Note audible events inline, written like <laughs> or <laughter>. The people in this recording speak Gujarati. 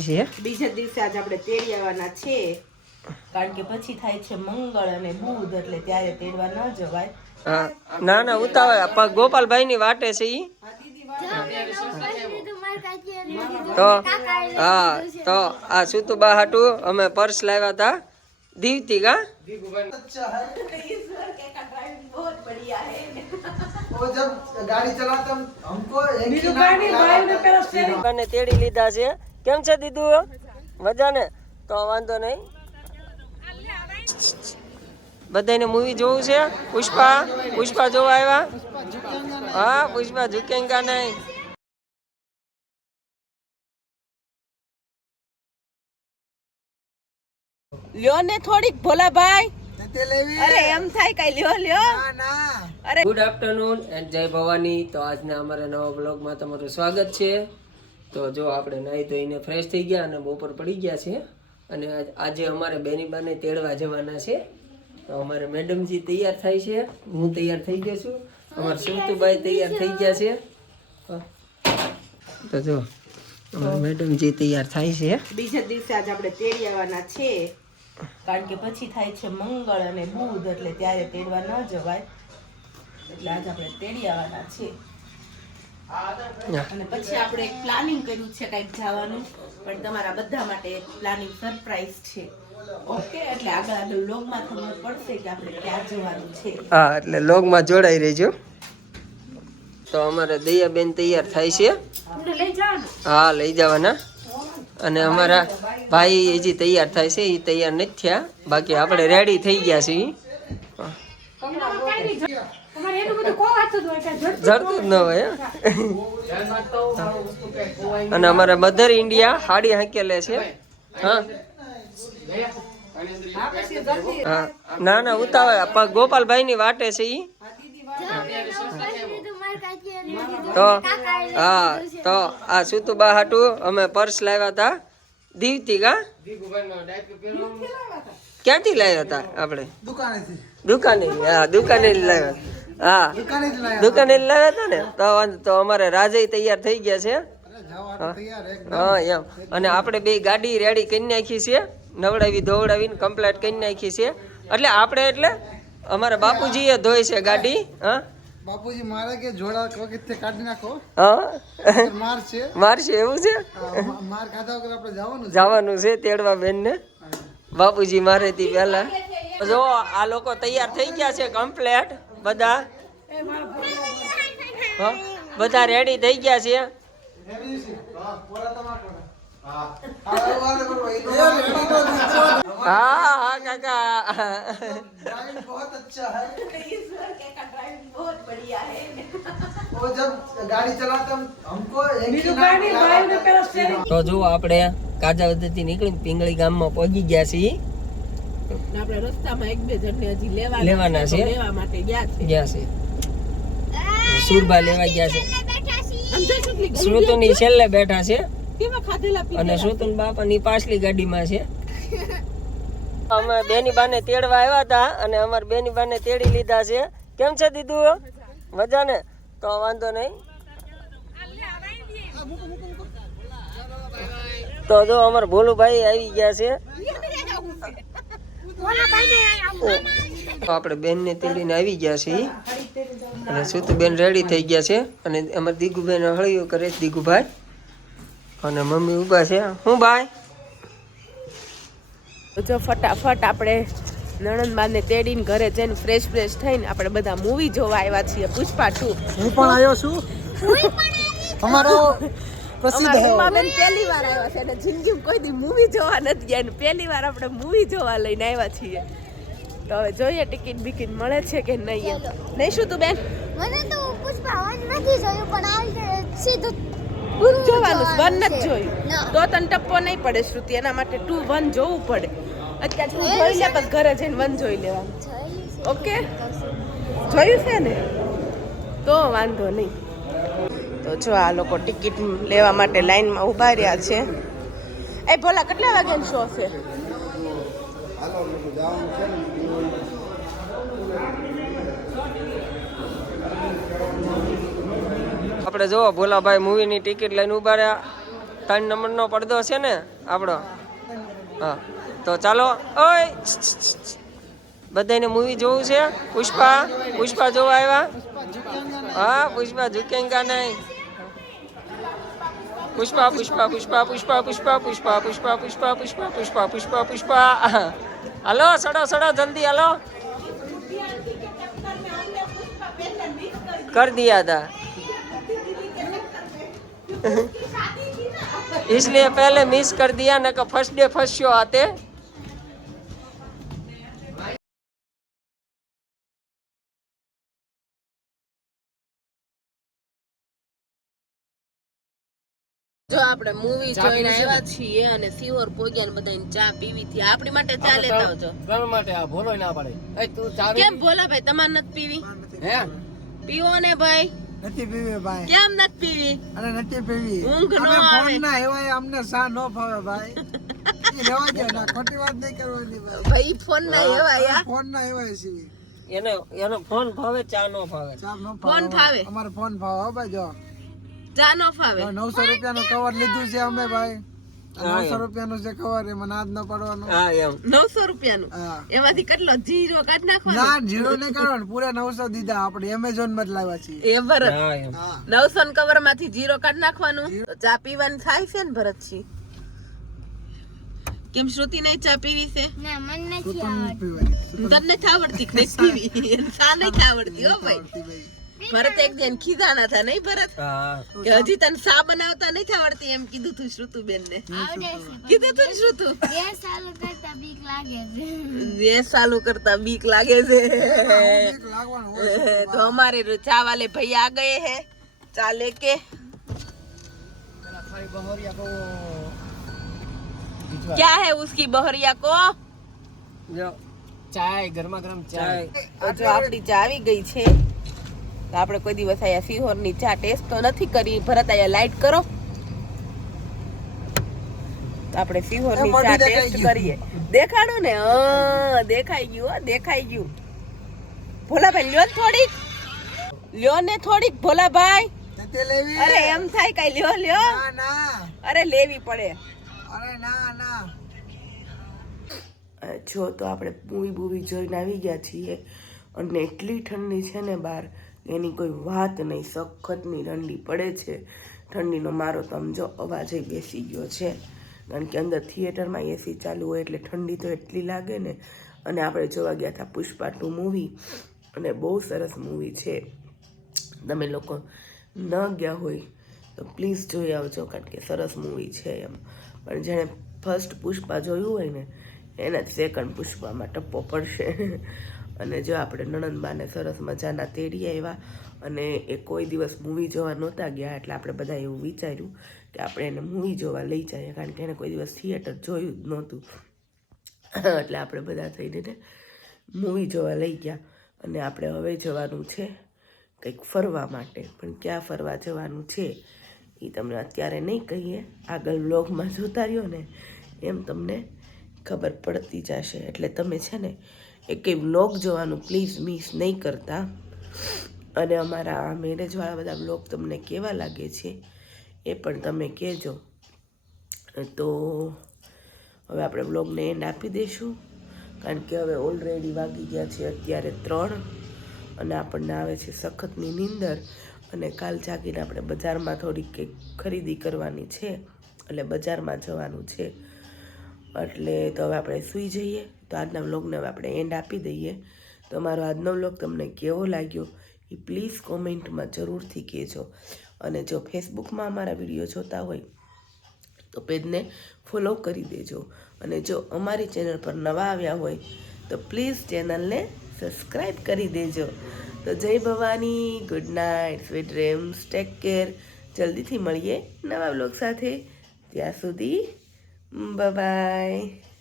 છે. બીજા દિવસે આજે આપણે તેડવાના છે. કારણ કે પછી થાય છે મંગળ અને બુધ એટલે ત્યારે તેડવા ન જવાય. ના ના ઉતાવળ ગોપાલભાઈ ની વાટે છે ઈ. તો હા તો આ સુતુબા હાટું અમે પર્સ લાવ્યા હતા દીવતી કા? તેડી લીધા છે. કેમ છે દીદુ મજા ને તો વાંધો નહીં. બધાને મૂવી જોવું છે? પુષ્પા? પુષ્પા જોવા આવ્યા? હા પુષ્પા ઝુકેંગા નહીં. લ્યો ને થોડીક ભોલા ભાઈ. અરે એમ થાય કઈ. લ્યો લ્યો. અરે. ગુડ આફ્ટરનૂન એન્ડ જય ભવાની. તો આજના અમારા નવા બ્લોગમાં તમારું સ્વાગત છે. તો જો આપણે નાહી ધોઈને ફ્રેશ થઈ ગયા અને બપોર પડી ગયા છે અને આજે અમારે બેની બાને તેડવા જવાના છે. તો અમારે મેડમજી તૈયાર થાય છે. હું તૈયાર થઈ ગયો છું. અમારે શિવતુભાઈ તૈયાર થઈ ગયા છે. તો જો અમારા મેડમજી તૈયાર થાય છે. બીજા દિવસે આજે આપણે તેડી આવવાના છે. કારણ કે પછી થાય છે મંગળ અને બુધ એટલે ત્યારે તેડવા ન જવાય. એટલે આજે આપણે તેડી આવવાના છે. અને પછી આપણે એક પ્લાનિંગ કર્યું છે કંઈક જવાનું પણ તમારા બધા માટે પ્લાનિંગ સરપ્રાઈઝ છે. ઓકે એટલે આગળ આગળ લોગમાં ખબર પડશે કે આપણે ક્યાં જવાનું છે. હા એટલે લોગમાં જોડાઈ રહેજો. તો અમારે દયાબેન તૈયાર થાય છે. હા લઈ જવાના. અને અમારા ભાઈ હજી તૈયાર થાય છે એ તૈયાર નથી થયા. બાકી આપણે રેડી થઈ ગયા છીએ. પણ જ ન હોય અને અમારે મધર ઇન્ડિયા હાડી હાંકેલે છે. હા. ના ના ઉતાવળ. ગોપાલભાઈ ની વાટે છે ઈ. તો હા તો આ સુતુબા બહાટુ અમે પર્સ લાવ્યા હતા દીવતી કા? ક્યાંથી લાવ્યા હતા આપણે? દુકાને દુકાને હા દુકાને લાવ્યા. હતા હા. દુકાને લાવ્યા હતા. ને? તો તો અમારે રાજે તૈયાર થઈ ગયા છે. હા. એમ. અને આપણે બે ગાડી રેડી કરી નાખી છે. નવડાવી ધોવડાવીને કમ્પ્લેટ કરી નાખી છે. એટલે આપણે એટલે અમારા બાપુજીએ ધોઈ છે ગાડી હા. બાપુજી મારે કે જોડા વખત કાઢી નાખો. હા. મારશે મારશે એવું છે? માર ખાધા વગર આપણે જવાનું જવાનું છે તેડવા બેન ને બાપુજી મારે તી પહેલા. જો આ લોકો તૈયાર થઈ ગયા છે કમ્પ્લેટ બધા હા, બધા રેડી થઈ ગયા છે આ વાળા કરો, એ તો- હા હા કાકા ड्राइविंग बहुत अच्छा है वो जब गाड़ी चलाते हम हमको एक ही नाम याद आता है। તો જો આપણે કાજા વધતી નીકળીને પિંગળી ગામમાં પહોંચી ગયા છીએ અને આપણે રસ્તામાં એક બે જણને હજી લેવા લેવાના છે. લેવા માટે ગયા છે ગયા છે સુરભા લેવા ગયા છે આમ જો કેટલી ગરમી શ્રુતુની છેલ્લે બેઠા છે અને પીધેલા શ્રુતુન બાપાની પાછલી ગાડીમાં છે અમે બેની બાને તેડવા આવ્યા હતા અને અમાર બેની બાને તેડી લીધા છે કેમ છે દીદુ મજા ને તો વાંધો નહીં તો જો અમાર ભોલુભાઈ આવી ગયા છે આપણે બેનને તેડીને આવી ગયા છીએ. અને સુતુબેન રેડી થઈ ગયા છે. અને અમારે દીગુબેન હળીઓ કરે છે દીગુભાઈ અને મમ્મી ઊભા છે. હું ભાઈ? જો ફટાફટ આપણે નણંદબાને તેડીને ઘરે જઈને ફ્રેશ ફ્રેશ થઈને આપણે બધા મૂવી જોવા આવ્યા છીએ. પુષ્પા ટુ હું પણ આવ્યો છું. <laughs> અમારો પ્રસિદ્ધ હે. ઉમાબેન પહેલી વાર આવ્યા છે અને જિંદગીમાં કોઈ દી મૂવી જોવા નથી ગયા અને પહેલી વાર આપણે મૂવી જોવા લઈને આવ્યા છીએ. તો હવે જોઈએ ટિકિટ બિકિટ મળે છે કે નહીં એમ. નહીં શું તું બેન? મને તો પુષ્પા વન નથી જોયું પણ આ સીધું ટુ જોવાનું વન નથી જોયું. તો તને ટપ્પો નહીં પડે શ્રુતિ. એના માટે ટુ વન જોવું પડે. અત્યારે તું જોઈ લે છે ઘરે જઈને વન જોઈ લેવાનું. ઓકે? જોયું છે ને? તો વાંધો નહીં. તો જો આ લોકો ટિકિટ લેવા માટે લાઈનમાં ઊભા રહ્યા છે. એ ભોલા, કેટલા વાગ્યાનો શો છે? આપણે જોવો, ભોલાભાઈ મૂવીની ટિકિટ લઈને ઊભા રહ્યા. ત્રણ નંબરનો પડદો છે ને આપણો? હા. તો ચાલો, ઓય! બધાને મૂવી જોવું છે? પુષ્પા પુષ્પા જોવા આવ્યા? હા, પુષ્પા ઝુકેંગા નહીં. पुष्पा पुष्पा पुष्पा पुष्पा पुष्पा पुष्पा पुष्पा पुष्पा पुष्पा पुष्पा पुष्पा पुष्पा हलो सड़ो सड़ो जल्दी हलो कर दिया था इसलिए पहले मिस कर दिया न फ़र्स्ट डे फ़र्स्ट शो आते જો આપણે મૂવી જોઈને આવ્યા છીએ અને સિહોર પોગ્યા ને બધાને ચા પીવી થી આપણી માટે ચા લેતા આવજો. ઘર માટે આ ભોલો ના પડે. એ તું ચા કેમ ભોલા ભાઈ તમારે નથી પીવી? હે? પીવો ને ભાઈ. નથી પીવી ભાઈ. કેમ નથી પીવી? અરે નથી પીવી. ઊંઘ નો આવે. ફોન ના એવાય અમને સા નો ફાવે ભાઈ. એ દે ના ખોટી વાત નહીં કરવાની ભાઈ. ભાઈ ફોન ના એવા ફોન ના એવાય છે એનો એનો ફોન ભાવે ચા નો ભાવે નો ફાવે. ફોન ફાવે. અમારે ફોન ફાવે હો ભાઈ જો. ચા નો ફાવે. નવસો રૂપિયાનું કવર લીધું છે અમે ભાઈ. નવસો રૂપિયા નું જે કવર એમાં નાદ ન પડવાનું. નવસો રૂપિયા નું એમાંથી કેટલો જીરો કાઢ નાખવાનો? ના જીરો નહીં કરવાનું પૂરા નવસો દીધા. આપણે એમેઝોનમાં જ લાવ્યા છીએ. એ ભરત નવસો ને કવરમાંથી જીરો કાઢ નાખવાનું. ચા પીવાની થાય છે ને ભરતજી કેમ શ્રુતિ નહીં ચા પીવી છે? ના મન નથી આવડતું. તને નથી આવડતી કે નહીં પીવી? ચા નહીં આવડતી હો ભાઈ. ભરત એક દિન ખીજાણા હતા નહીં ભરત હા કે હજી તને સા બનાવતા નથી આવડતી એમ કીધું તું શ્રુતુ બેન ને આવડે છે કીધું તું ને શ્રુતુ બે સાલ કરતા બીક લાગે છે ગેસ ચાલુ કરતા બીક લાગે છે બીક લાગવાનું હોય છે. तो हमारे चा वाले भैया आ गए हैं चा लेके क्या है उसकी बहरिया को જો ચાય ગરમા ગરમ ચાય ચાય તો જો આપણી ચા આવી ગઈ છે તો આપણે કોઈ દિવસ અહીંયા સિહોરની ચા ટેસ્ટ તો નથી કરી ભરત અહીંયા લાઈટ કરો. આપણે સિહોરની એ મોઢું ચા ટેસ્ટ કરીએ. દેખાડો ને હા દેખાઈ ગયું દેખાઈ ગયું. ભોલાભાઈ લ્યો થોડીક. લ્યો ને થોડીક ભોલાભાઈ. અરે એમ થાય કઈ લ્યો લ્યો. અરે લેવી પડે. અરે ના ના. જો તો આપણે મૂવી બૂવી જોઈને આવી ગયા છીએ અને એટલી ઠંડી છે ને બહાર. એની કોઈ વાત નહીં, સખતની ઠંડી પડે છે. ઠંડીનો મારો સમજો અવાજ બેસી ગયો છે. કારણ કે અંદર થિયેટરમાં એસી ચાલુ હોય એટલે ઠંડી તો એટલી લાગે ને. અને આપણે જોવા ગયા હતા પુષ્પા ટુ મૂવી, અને બહુ સરસ મૂવી છે. તમે લોકો ન ગયા હોય તો પ્લીઝ જોઈ આવજો, કારણ કે સરસ મૂવી છે એમ. પણ જેણે ફર્સ્ટ પુષ્પા જોયું હોય ને એના સેકન્ડ પૂછવામાં ટપ્પો પડશે. <laughs> અને જો આપણે નણંદબાને સરસ મજાના તેડી આવ્યા અને એ કોઈ દિવસ મૂવી જોવા નહોતા ગયા એટલે આપણે બધા એવું વિચાર્યું કે આપણે એને મૂવી જોવા લઈ જઈએ કારણ કે એને કોઈ દિવસ થિયેટર જોયું જ નહોતું. <laughs> એટલે આપણે બધા થઈને મૂવી જોવા લઈ ગયા. અને આપણે હવે જવાનું છે કંઈક ફરવા માટે. પણ ક્યાં ફરવા જવાનું છે એ તમને અત્યારે નહીં કહીએ. આગળ વ્લોગમાં જોતા રહ્યો ને, એમ તમને ખબર પડતી જશે. એટલે તમે છે ને એક વ્લોગ જોવાનું પ્લીઝ મિસ નહીં કરતા. અને અમારા મેરેજવાળા બધા વ્લોગ તમને કેવા લાગે છે એ પણ તમે કહેજો. તો હવે આપણે વ્લોગને એન્ડ આપી દઈશું. કારણ કે હવે ઓલરેડી વાગી ગયા છે અત્યારે ત્રણ અને આપણને આવે છે સખતની નીંદર. અને કાલ જાગીને આપણે બજારમાં થોડીક કંઈક ખરીદી કરવાની છે. એટલે બજારમાં જવાનું છે. એટલે તો હવે આપણે સૂઈ જઈએ. તો આજના વ્લોગને હવે આપણે એન્ડ આપી દઈએ. તો મારો આજનો વ્લોગ તમને કેવો લાગ્યો એ પ્લીઝ કોમેન્ટમાં જરૂરથી કહેજો. અને જો ફેસબુકમાં અમારા વીડિયો જોતા હોય, તો પેજને ફોલો કરી દેજો. અને જો અમારી ચેનલ પર નવા આવ્યા હોય, તો પ્લીઝ ચેનલને સબસ્ક્રાઈબ કરી દેજો. તો જય Bhavani good night sweet dreams take care જલ્દીથી મળીએ નવા બ્લોગ સાથે. ત્યાં સુધી Mm, bye bye.